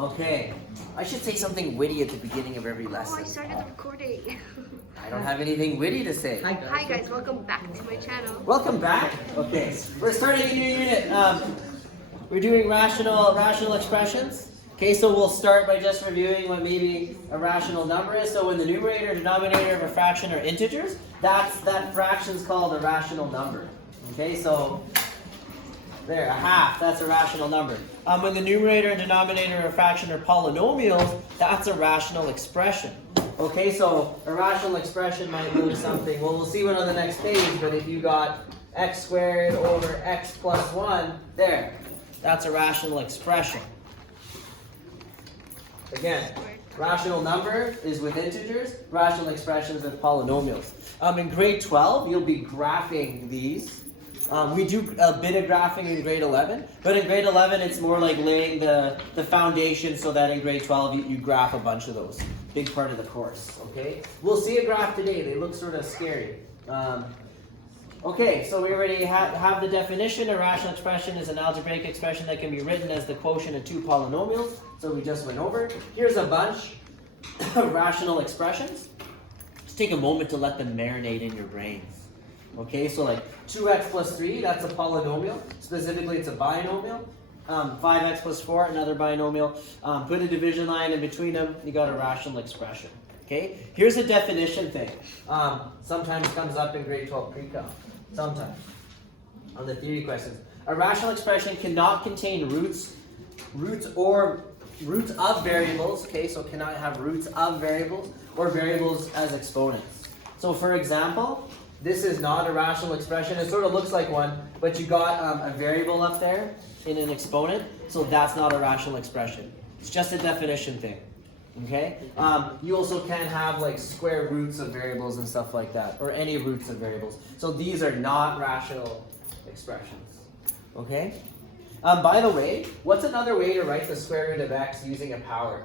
Okay. I should say something witty at the beginning of every Oh, lesson. I started the recording. I don't have anything witty to say. Hi guys, welcome back to my channel. Welcome back. Okay. We're starting a new unit. We're doing rational expressions. Okay, so we'll start by just reviewing what maybe a rational number is. So when the numerator and denominator of a fraction are integers, that fraction's called a rational number. Okay, so there, a half, that's a rational number. When the numerator and denominator of a fraction are polynomials, that's a rational expression. Okay, so a rational expression might look something, well, we'll see one on the next page, but if you got x squared over x plus 1, there, that's a rational expression. Again, rational number is with integers, rational expressions with polynomials. In grade 12, you'll be graphing these. We do a bit of graphing in grade 11, but in grade 11, it's more like laying the foundation so that in grade 12, you graph a bunch of those. Big part of the course, okay? We'll see a graph today. They look sort of scary. Okay, so we already have the definition. A rational expression is an algebraic expression that can be written as the quotient of two polynomials. So we just went over. Here's a bunch of rational expressions. Just take a moment to let them marinate in your brains. Okay, so like 2x plus 3, that's a polynomial. Specifically, it's a binomial. 5x plus 4, another binomial. Put a division line in between them, you got a rational expression. Okay, here's a definition thing. Sometimes comes up in grade 12 pre-calc. Sometimes. On the theory questions. A rational expression cannot contain roots of variables. Okay, so cannot have roots of variables or variables as exponents. So for example, this is not a rational expression. It sort of looks like one, but you got a variable up there in an exponent, so that's not a rational expression. It's just a definition thing. Okay? You also can have like square roots of variables and stuff like that, or any roots of variables. So these are not rational expressions. Okay? By the way, what's another way to write the square root of x using a power?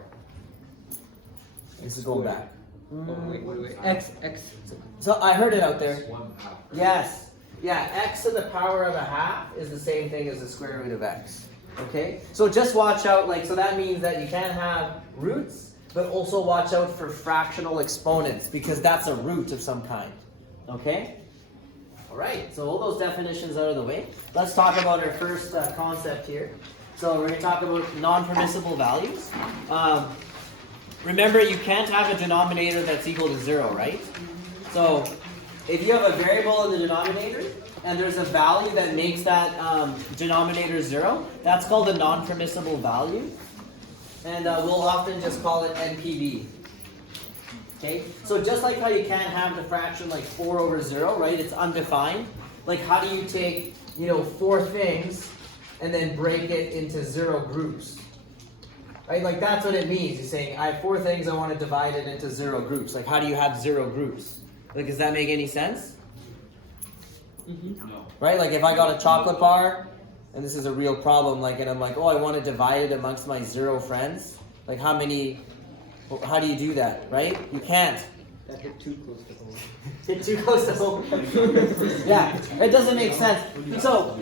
This is going back. Wait. X. So I heard it out there. Yes. Yeah, x to the power of a half is the same thing as the square root of x. Okay? So just watch out, like, so that means that you can have roots, but also watch out for fractional exponents, because that's a root of some kind. Okay? All right, so all those definitions out of the way. Let's talk about our first concept here. So we're going to talk about non-permissible values. Remember, you can't have a denominator that's equal to 0, right? So if you have a variable in the denominator, and there's a value that makes that denominator 0, that's called a non-permissible value. And we'll often just call it NPV. Okay? So just like how you can't have the fraction like 4 over 0, right? It's undefined. Like how do you take, 4 things and then break it into 0 groups? Right? Like that's what it means. You're saying, I have 4 things, I want to divide it into 0 groups. Like how do you have 0 groups? Like, does that make any sense? Mm-hmm. No. Right? Like if I got a chocolate bar, and this is a real problem, like, and I'm like, oh, I want to divide it amongst my 0 friends. Like how do you do that, right? You can't. That hit too close to home. Hit too close to home. Yeah, it doesn't make sense. So,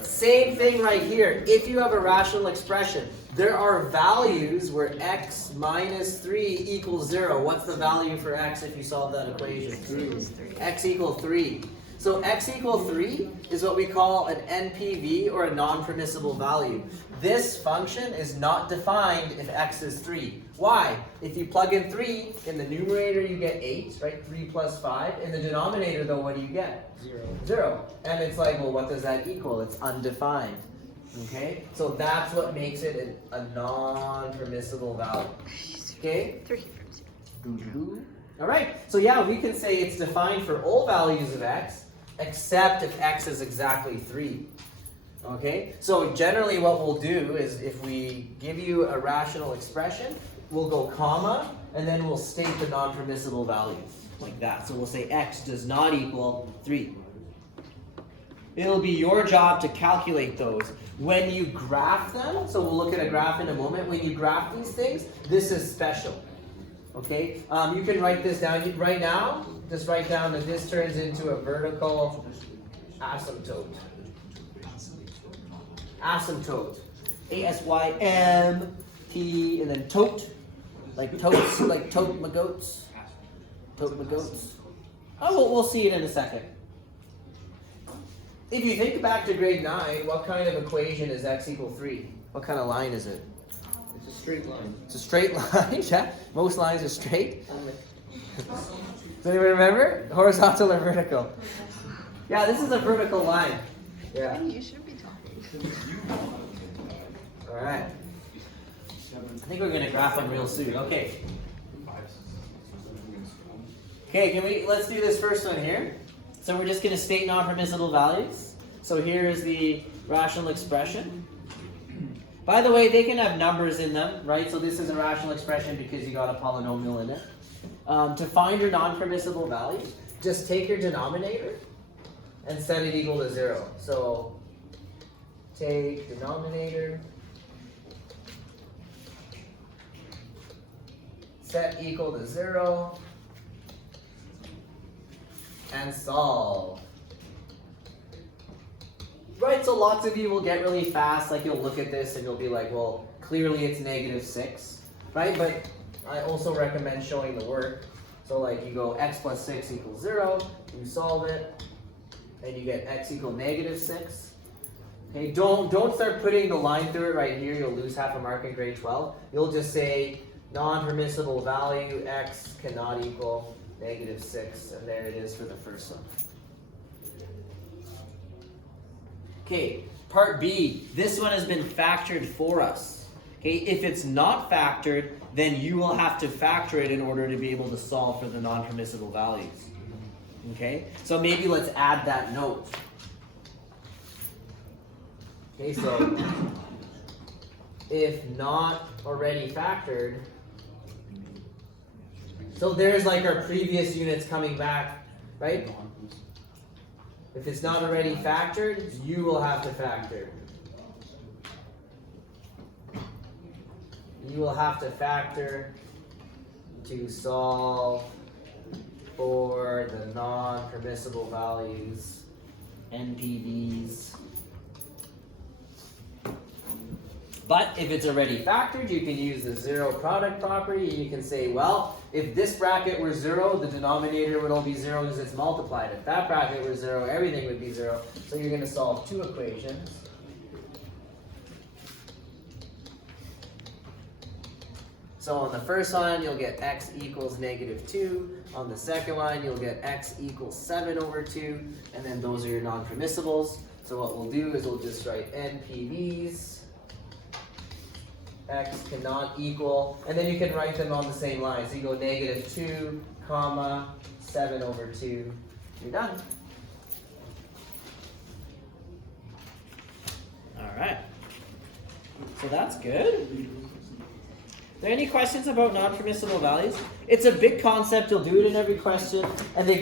same thing right here. If you have a rational expression, there are values where x minus 3 equals 0. What's the value for x if you solve that equation? 3. X equals 3. So x equals 3 is what we call an NPV, or a non-permissible value. This function is not defined if x is 3. Why? If you plug in 3, in the numerator you get 8, right? 3 plus 5. In the denominator though, what do you get? 0. And it's like, well, what does that equal? It's undefined. Okay? So that's what makes it a non-permissible value. Okay? 3. All right, so yeah, we can say it's defined for all values of x, except if x is exactly 3. Okay, so generally what we'll do is if we give you a rational expression, we'll go comma, and then we'll state the non-permissible values, like that. So we'll say x does not equal 3. It'll be your job to calculate those. When you graph them, so we'll look at a graph in a moment, when you graph these things, this is special. Okay, you can write this down right now. Just write down that this turns into a vertical asymptote. Asymptote. ASYM T, and then tote, like totes, like tote my goats. Tote my goats. Oh, we'll see it in a second. If you think back to grade 9, what kind of equation is x equal 3? What kind of line is it? It's a straight line. It's a straight line, yeah. Most lines are straight. Does anyone remember? Horizontal or vertical? Yeah, this is a vertical line. Yeah. You should be talking. Alright. I think we're gonna graph one real soon. Okay. Okay, let's do this first one here. So we're just gonna state non-permissible values. So here is the rational expression. By the way, they can have numbers in them, right? So this is a rational expression because you got a polynomial in it. To find your non-permissible value, just take your denominator and set it equal to 0. So take denominator, set equal to 0, and solve. Right, so lots of you will get really fast, like you'll look at this and you'll be like, well, clearly it's -6, right? But I also recommend showing the work. So like you go x plus 6 equals 0, you solve it, and you get x equal -6. Okay, don't start putting the line through it right here, you'll lose half a mark in grade 12. You'll just say non-permissible value x cannot equal -6, and there it is for the first one. Okay, part B, this one has been factored for us. Okay, if it's not factored, then you will have to factor it in order to be able to solve for the non-permissible values. Okay, so maybe let's add that note. Okay, so if not already factored, so there's like our previous units coming back, right? If it's not already factored, you will have to factor. You will have to factor to solve for the non-permissible values, NPVs. But if it's already factored, you can use the zero product property. You can say, well, if this bracket were 0, the denominator would all be 0 because it's multiplied. If that bracket were 0, everything would be 0. So you're going to solve 2 equations. So on the first one, you'll get x equals -2. On the second one, you'll get x equals 7/2. And then those are your non-permissibles. So what we'll do is we'll just write NPVs. X cannot equal, and then you can write them on the same line. So you go -2, comma, 7/2. You're done. All right. So that's good. Are there any questions about non-permissible values? It's a big concept. You'll do it in every question, and they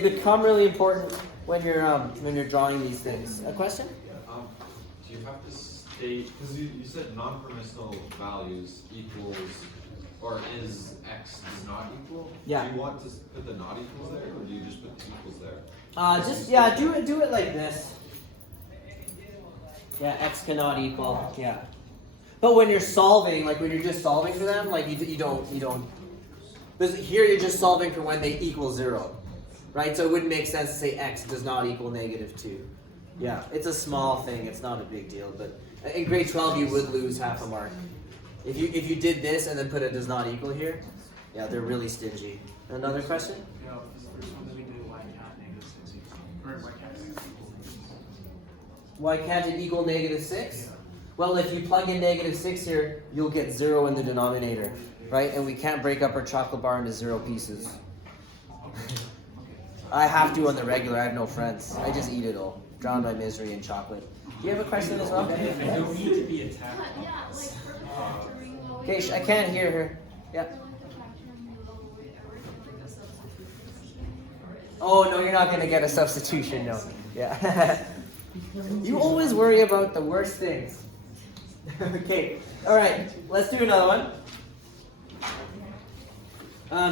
become really important when you're drawing these things. A question? Do you have to state, because you said non-permissible values equals, or is x does not equal? Yeah. Do you want to put the not equals there, or do you just put the equals there? Do it like this. Yeah, x cannot equal. Yeah. But when you're solving, like when you're just solving for them, like you don't. Because here you're just solving for when they equal 0, right? So it wouldn't make sense to say x does not equal -2. Yeah, it's a small thing. It's not a big deal, but in grade 12 you would lose half a mark if you did this and then put a does not equal here. Yeah, they're really stingy. Another question? Yeah, this is the first one that we do y cat -6 equals, or y cat is equal. Why can't it equal -6? Well, if you plug in -6 here, you'll get 0 in the denominator, right? And we can't break up our chocolate bar into 0 pieces. I have to on the regular. I have no friends. I just eat it all. Drown my misery in chocolate. Do you have a question as well? I don't need to be attacked. Okay, I can't hear her. Yeah. Oh, no, you're not going to get a substitution, no. Yeah. You always worry about the worst things. Okay, all right, let's do another one.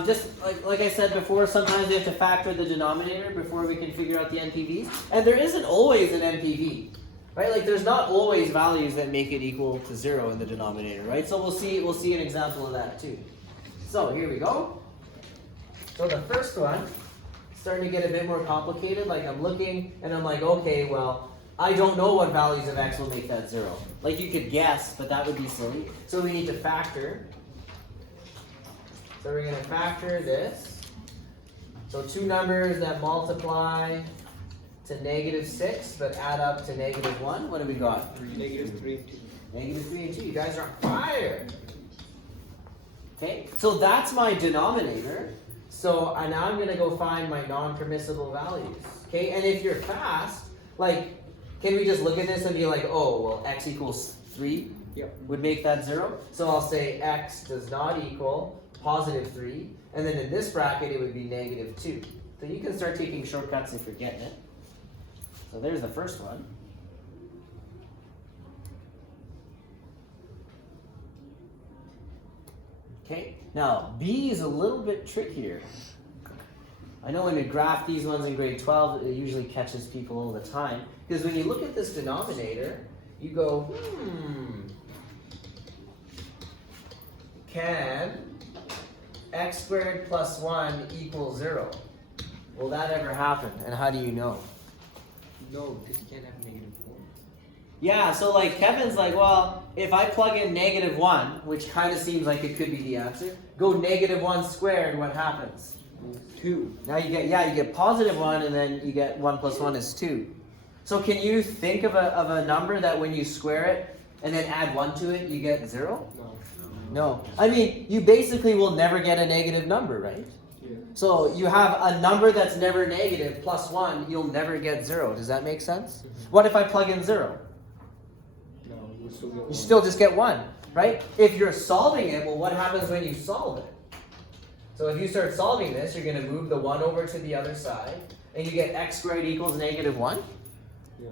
Just like I said before, sometimes we have to factor the denominator before we can figure out the NPVs. And there isn't always an NPV, right? Like there's not always values that make it equal to 0 in the denominator, right? So we'll see an example of that too. So here we go. So the first one, starting to get a bit more complicated. Like I'm looking and I'm like, okay, well, I don't know what values of x will make that 0. Like you could guess, but that would be silly. So we need to factor. So we're going to factor this. So two numbers that multiply to -6 but add up to -1. What do we got? Negative 3 and 2. -3 and 2. You guys are on fire. Okay, so that's my denominator. So now I'm going to go find my non-permissible values. Okay, and if you're fast, like, can we just look at this and be like, oh, well, x equals 3 would make that 0? So I'll say x does not equal +3. And then in this bracket, it would be -2. So you can start taking shortcuts if you're getting it. So there's the first one. Okay, now B is a little bit trickier. I know when we graph these ones in grade 12, it usually catches people all the time. Because when you look at this denominator, you go, can x squared plus 1 equal 0? Will that ever happen? And how do you know? No, because you can't have -4. Yeah, so like Kevin's like, well, if I plug in -1, which kind of seems like it could be the answer, go -1 squared, what happens? 2. Now you get +1 and then you get 1 plus 1 is 2. So can you think of a number that when you square it and then add 1 to it, you get 0? No. No. I mean, you basically will never get a negative number, right? Yeah. So you have a number that's never negative plus 1, you'll never get 0. Does that make sense? What if I plug in 0? No, you still get 1. You still just get 1, right? If you're solving it, well, what happens when you solve it? So if you start solving this, you're going to move the 1 over to the other side, and you get x squared equals -1? Yeah.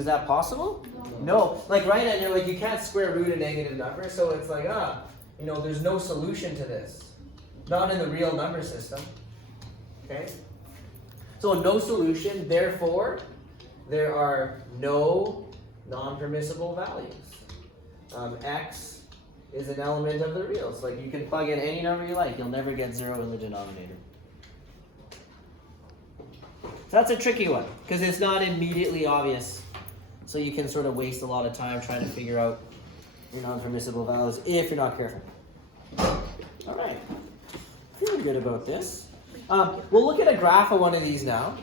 Is that possible? No. Like, right, and you're like, you can't square root a negative number, so it's like, there's no solution to this. Not in the real number system. Okay? So no solution, therefore, there are no non-permissible values. X is an element of the reals. Like, you can plug in any number you like, you'll never get 0 in the denominator. So that's a tricky one, because it's not immediately obvious. So you can sort of waste a lot of time trying to figure out your non-permissible values if you're not careful. All right. Feeling good about this. We'll look at a graph of one of these now.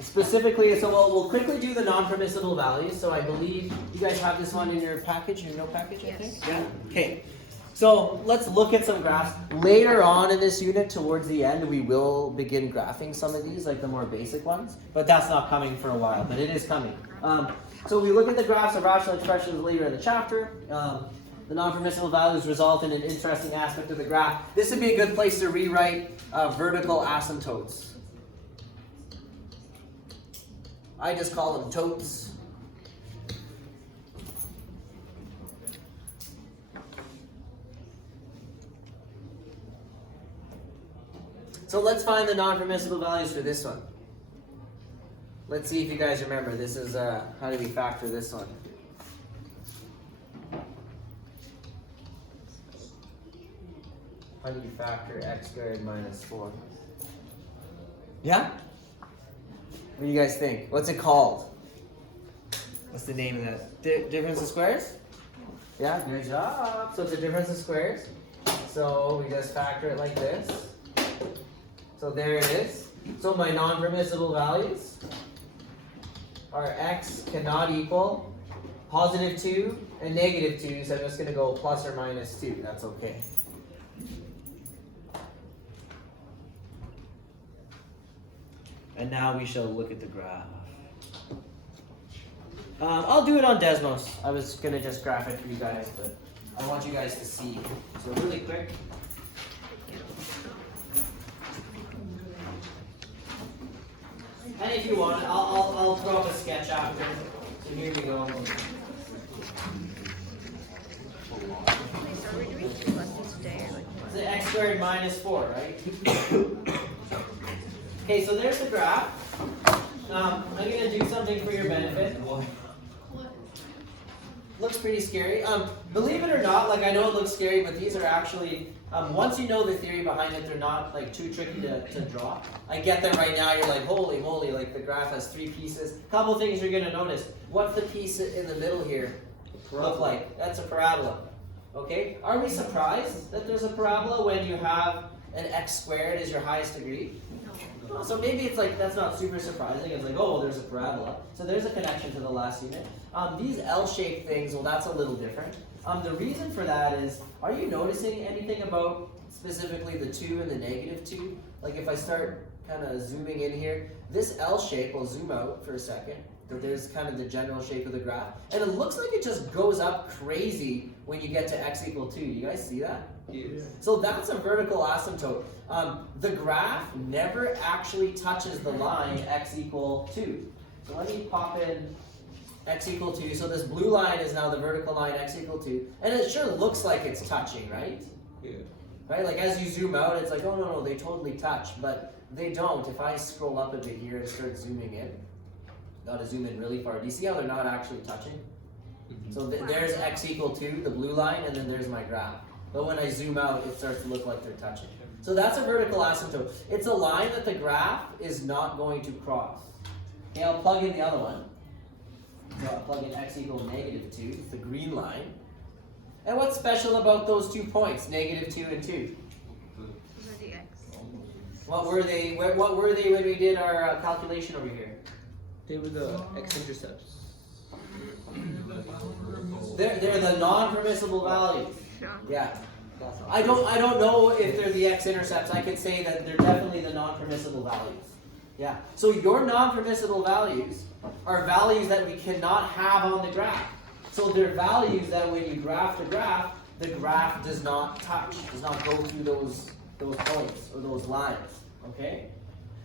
Specifically, so we'll quickly do the non-permissible values. So I believe you guys have this one in your package, your note package, I think? Yeah. Okay. So let's look at some graphs. Later on in this unit, towards the end, we will begin graphing some of these, like the more basic ones. But that's not coming for a while, but it is coming. So we look at the graphs of rational expressions later in the chapter. The non-permissible values result in an interesting aspect of the graph. This would be a good place to rewrite vertical asymptotes. I just call them totes. So let's find the non-permissible values for this one. Let's see if you guys remember. This is, how do we factor this one? How do you factor x squared minus 4? Yeah? What do you guys think? What's it called? What's the name of that? Difference of squares? Yeah, good job. So it's a difference of squares. So we just factor it like this. So there it is. So my non-permissible values are x cannot equal +2 and -2. So I'm just going to go plus or minus 2. That's okay. And now we shall look at the graph. I'll do it on Desmos. I was going to just graph it for you guys, but I want you guys to see. So really quick. And if you want, I'll throw up a sketch after. So here we go. So are we doing 2 lessons today or like It's x squared minus 4, right? Okay, so there's the graph. I'm gonna do something for your benefit. Looks pretty scary. Believe it or not, like I know it looks scary, but these are actually, once you know the theory behind it, they're not like too tricky to draw. I get that right now, you're like, holy moly, like the graph has 3 pieces. Couple things you're gonna notice. What's the piece in the middle here look like? That's a parabola. Okay? Are we surprised that there's a parabola when you have an x squared as your highest degree? No. So maybe it's like, that's not super surprising. It's like, oh, there's a parabola. So there's a connection to the last unit. These L-shaped things, well, that's a little different. The reason for that is, are you noticing anything about specifically the 2 and the negative 2? Like if I start kind of zooming in here, this L shape, will zoom out for a second. There's kind of the general shape of the graph. And it looks like it just goes up crazy when you get to x equal 2. You guys see that? Yes. So that's a vertical asymptote. The graph never actually touches the line x equal 2. So let me pop in x equal 2. So this blue line is now the vertical line x equal 2. And it sure looks like it's touching, right? Yeah. Right? Like as you zoom out, it's like, oh no, they totally touch. But they don't. If I scroll up a bit here and start zooming in, gotta zoom in really far. Do you see how they're not actually touching? So there's x equal 2, the blue line, and then there's my graph. But when I zoom out, it starts to look like they're touching. So that's a vertical asymptote. It's a line that the graph is not going to cross. Okay, I'll plug in the other one. So I'll plug in x equal negative 2, it's the green line. And what's special about those 2 points, negative 2 and 2? Those are the x. What were they when we did our calculation over here? They were the x-intercepts. They're the non-permissible values. Yeah. Yeah. I don't know if they're the x-intercepts. I can say that they're definitely the non-permissible values. Yeah. So your non-permissible values are values that we cannot have on the graph. So they're values that when you graph the graph does not touch, does not go through those points or those lines. Okay?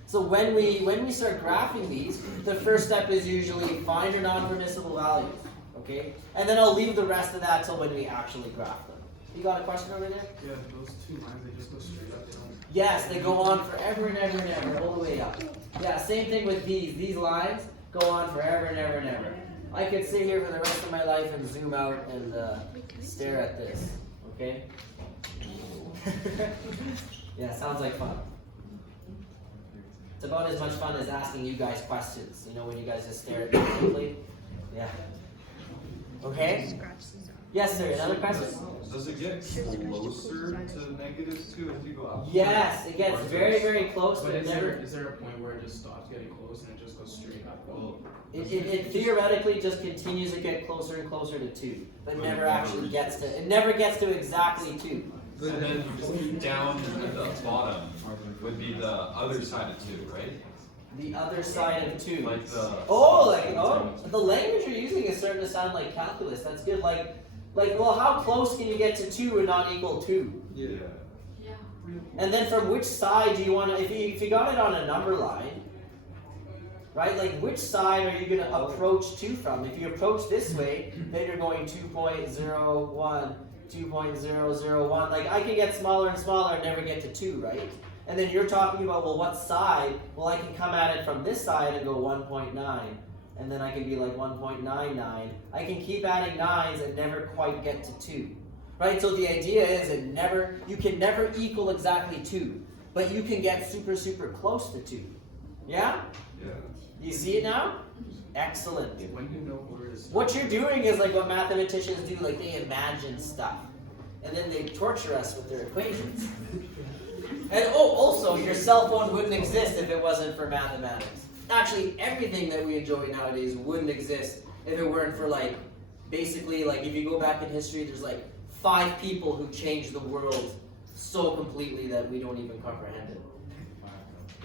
So when we start graphing these, the first step is usually find your non-permissible values. Okay? And then I'll leave the rest of that till when we actually graph them. You got a question over there? Yeah, those 2 lines, they just go straight up. They don't- Yes, they go on forever and ever and ever, all the way up. Yeah, same thing with these. These lines go on forever and ever and ever. I could sit here for the rest of my life and zoom out and stare at this. Okay? Yeah, sounds like fun. It's about as much fun as asking you guys questions. You know, when you guys just stare at me quickly. Yeah. Okay? Scratch these out. Yes, sir. Another question? Does it get closer to negative 2 if you go up? Yes, it gets very, very close, But but it never. is there a point where it just stops getting close and it just goes straight up? Well, It theoretically just continues to get closer and closer to 2, but never actually gets to. It never gets to exactly 2. and then just keep down at the bottom would be the other side of 2, right? The other side of 2. Like the The language you're using is starting to sound like calculus. That's good. Like, well, how close can you get to 2 and not equal 2? Yeah. And then from which side do you want to? If you got it on a number line, right? Like, which side are you going to approach 2 from? If you approach this way, then you're going 2.01, 2.001. Like, I can get smaller and smaller and never get to 2, right? And then you're talking about, well, what side? Well, I can come at it from this side and go 1.9. And then I can be like 1.99. I can keep adding 9s and never quite get to 2. Right? So the idea is you can never equal exactly 2. But you can get super, super close to 2. Yeah? Yeah. You see it now? Excellent. When you know where to stop. What you're doing is like what mathematicians do, like they imagine stuff. And then they torture us with their equations. And also, your cell phone wouldn't exist if it wasn't for mathematics. Actually, everything that we enjoy nowadays wouldn't exist if it weren't for basically, if you go back in history, there's 5 people who changed the world so completely that we don't even comprehend it.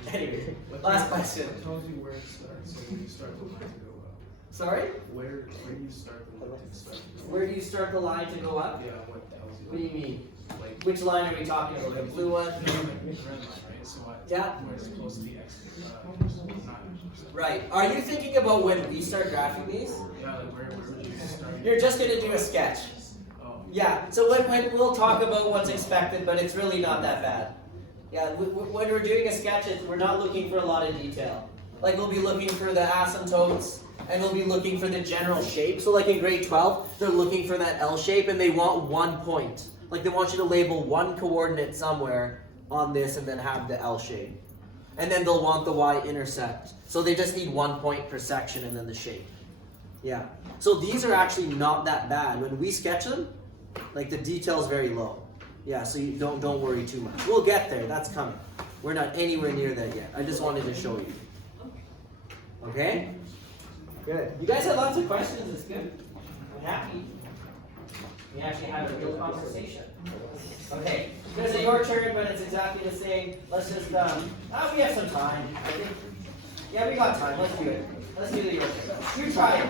Anyway, last question. It tells you where it starts, so when you start the line to go up. Sorry? Where do you start the line to start? Where do you start the line to go up? Yeah, what tells you? What do you mean? Like, Which line are we talking about? The blue one? the red line, right? So Yeah. where it's close to the x. Right. Are you thinking about when we start graphing these? Yeah, like where would you start? You're just going to do a sketch. Oh. Yeah, so when we'll talk about what's expected, but it's really not that bad. Yeah, when we're doing a sketch, we're not looking for a lot of detail. Like we'll be looking for the asymptotes, and we'll be looking for the general shape. So like in grade 12, they're looking for that L shape, and they want 1 point. Like they want you to label 1 coordinate somewhere on this and then have the L shape. And then they'll want the y-intercept. So they just need 1 point per section and then the shape. Yeah. So these are actually not that bad. When we sketch them, like the detail's very low. Yeah, so you don't worry too much. We'll get there. That's coming. We're not anywhere near that yet. I just wanted to show you. Okay? Good. You guys had lots of questions. It's good. I'm happy. We actually had a real conversation. Okay. There's a your turn, but it's exactly the same. Let's just, we have some time. I think. Yeah, we got time. Let's do it. Let's do the your turn. You try it.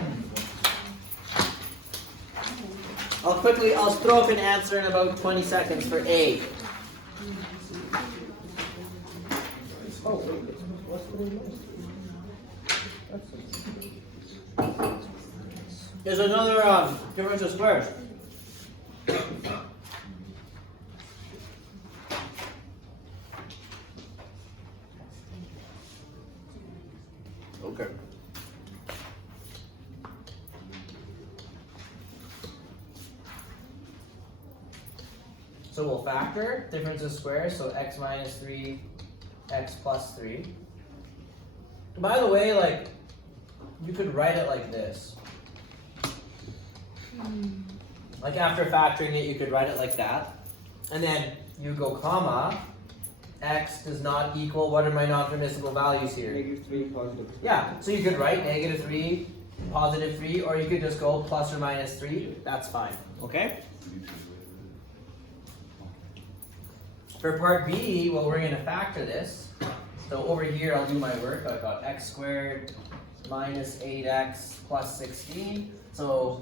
I'll throw up an answer in about 20 seconds for A. There's another difference of squares. Okay. So we'll factor difference of squares, so x minus 3, x plus 3. By the way, like, you could write it like this. Like after factoring it, you could write it like that. And then you go comma, x does not equal, what are my non-permissible values here? -3 positive. Yeah, so you could write -3, positive 3, or you could just go plus or minus 3. That's fine, okay? For part B, well, we're going to factor this. So over here, I'll do my work. I've got x squared minus 8x plus 16. So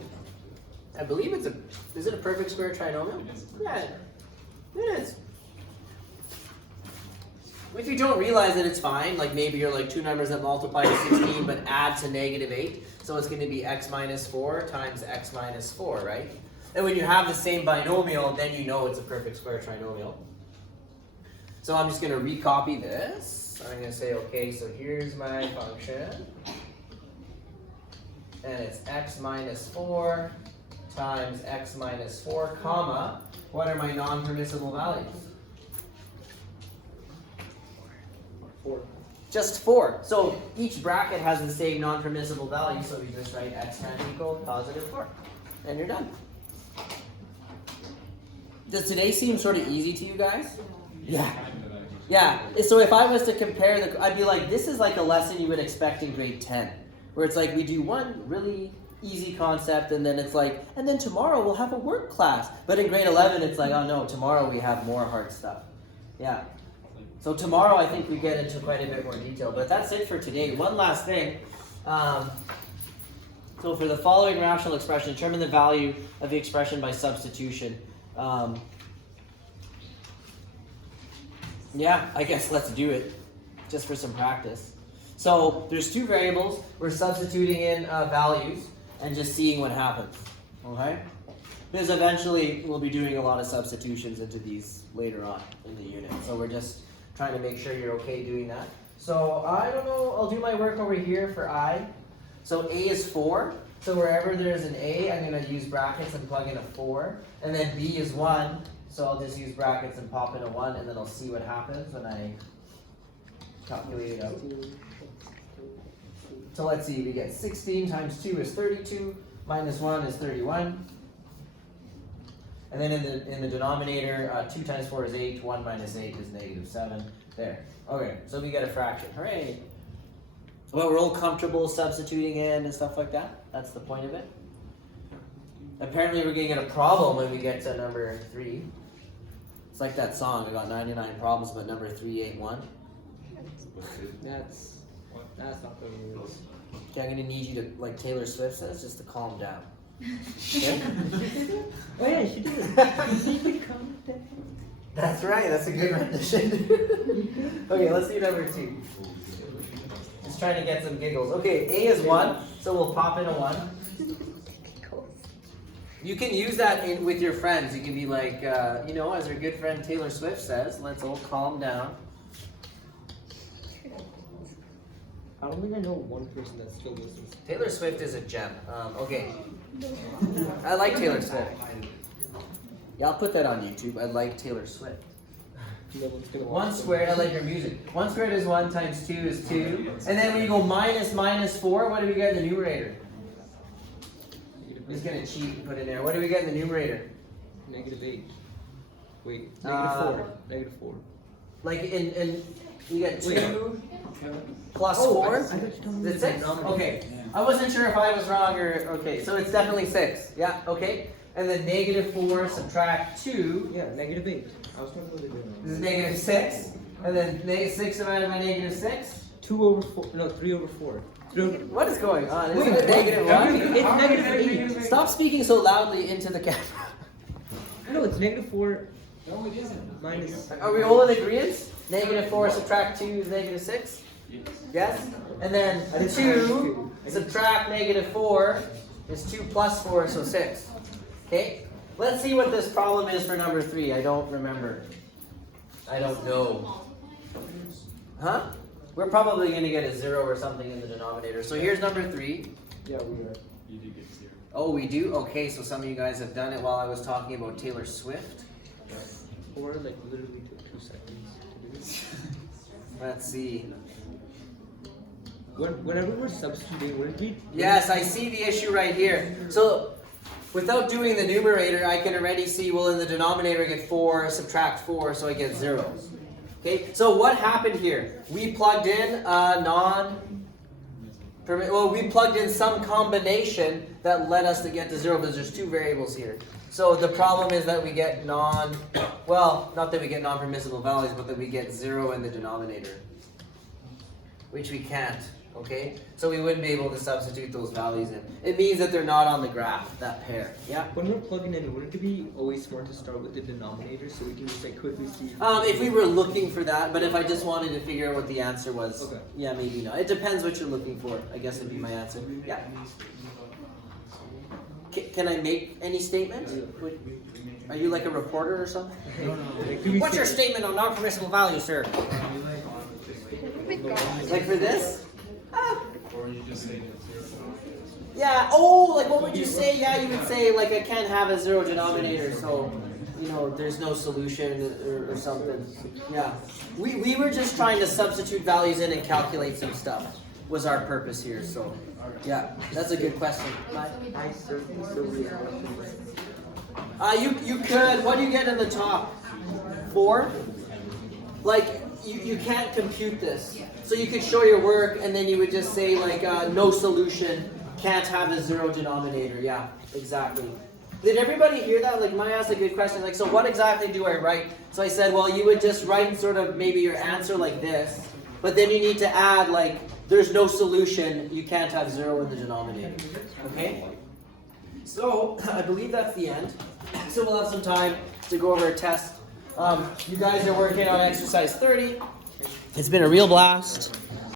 I believe is it a perfect square trinomial? Yeah, it is. If you don't realize it, it's fine. Like maybe you're like two numbers that multiply to 16 but add to -8. So it's going to be x minus 4 times x minus 4, right? And when you have the same binomial, then you know it's a perfect square trinomial. So I'm just going to recopy this. I'm going to say, okay, so here's my function. And it's x minus 4 times x minus 4, comma, what are my non-permissible values? 4. Just 4. So each bracket has the same non-permissible value, so we just write x times equal positive 4. And you're done. Does today seem sort of easy to you guys? Yeah. Yeah. So if I was to compare I'd be like, this is like a lesson you would expect in grade 10. Where it's like we do one really easy concept and then it's like, and then tomorrow we'll have a work class. But in grade 11 it's like, oh no, tomorrow we have more hard stuff. Yeah. So tomorrow I think we get into quite a bit more detail. But that's it for today. One last thing. So for the following rational expression, determine the value of the expression by substitution. Yeah, I guess let's do it, just for some practice. So there's two variables. We're substituting in values and just seeing what happens, okay? Because eventually we'll be doing a lot of substitutions into these later on in the unit. So we're just trying to make sure you're okay doing that. So I don't know, I'll do my work over here for I. So A is 4. So wherever there's an A, I'm going to use brackets and plug in a 4. And then B is 1. So I'll just use brackets and pop in a 1, and then I'll see what happens when I calculate it out. So let's see, we get 16 times 2 is 32, minus 1 is 31. And then in the denominator, 2 times 4 is 8, 1 minus 8 is -7. There. Okay, so we get a fraction. Hooray! Well, we're all comfortable substituting in and stuff like that. That's the point of it. Apparently we're going to get a problem when we get to number 3. It's like that song, I got 99 problems, but number 3 ain't one. That's not the rules. Okay, I'm going to need you to, like Taylor Swift says, just to calm down. Okay? Oh yeah, she did. That's right, that's a good rendition. Okay, let's do number 2. Just trying to get some giggles. Okay, A is 1, so we'll pop in a 1. You can use that with your friends. You can be like, you know, as our good friend Taylor Swift says, let's all calm down. I don't think I know one person that still listens. Taylor Swift is a gem. Okay. I like Taylor Swift. Yeah, I'll put that on YouTube. I like Taylor Swift. No one's gonna watch 1 them. squared, I like your music. 1 squared is 1 times 2 is 2. And then when you go minus 4, what do we get in the numerator? I'm just gonna cheat and put in there. What do we get in the numerator? -8. Wait, -4. -4. Like in you get 2 Wait. plus Oh, 4? I thought you told me Is it the 6? denominator. Okay. I wasn't sure if I was wrong or okay. So it's definitely 6. Yeah, okay. And then -4 subtract 2 Yeah, -8. I was talking about the denominator. is -6. And then 6 divided by -6? 2 over 4. No, 3 over 4. 3 over, What is going on? Is Wait, it -1? it's -8. Stop speaking so loudly into the camera. No, it's -4 No, it isn't. minus. Are we all in agreement? -4 subtract 2 is -6? Yes? And then 2 subtract -4 is 2 plus 4, so 6. Okay? Let's see what this problem is for number 3. I don't remember. I don't know. Huh? We're probably going to get a 0 or something in the denominator. So here's number 3. Yeah, we are. You do get 0. Oh, we do? Okay, so some of you guys have done it while I was talking about Taylor Swift. Or like literally took 2 seconds to do this. Let's see. Whenever we're substituting, wouldn't we? Yes, I see the issue right here. So, without doing the numerator, I can already see, well, in the denominator I get 4, subtract 4, so I get 0. Okay, so what happened here? We plugged in we plugged in some combination that led us to get to 0, because there's 2 variables here. So the problem is that we get not that we get non-permissible values, but that we get 0 in the denominator, which we can't. Okay, so we wouldn't be able to substitute those values in. It means that they're not on the graph, that pair. Yeah. When we're plugging in, wouldn't it be always smart to start with the denominator so we can just like quickly see? If we were looking for that, but if I just wanted to figure out what the answer was, Okay. yeah, maybe not. It depends what you're looking for. I guess would be my answer. Yeah. Can I make any statement? Are you like a reporter or something? Like, do we What's say- your statement on non-permissible values, sir? Like for this? Or you just say it's 0. Yeah, oh, like what would you say? Yeah, you would say like I can't have a 0 denominator, so, there's no solution or something. Yeah. We were just trying to substitute values in and calculate some stuff was our purpose here, so yeah, that's a good question. I certainly so read questions. You could, what do you get in the top? 4? Like, you can't compute this. So you could show your work and then you would just say like, no solution, can't have a 0 denominator. Yeah, exactly. Did everybody hear that? Like, Maya asked a good question. Like, so what exactly do I write? So I said, well, you would just write sort of maybe your answer like this, but then you need to add like, there's no solution, you can't have 0 in the denominator. Okay? So, I believe that's the end. So we'll have some time to go over a test. You guys are working on exercise 30. It's been a real blast.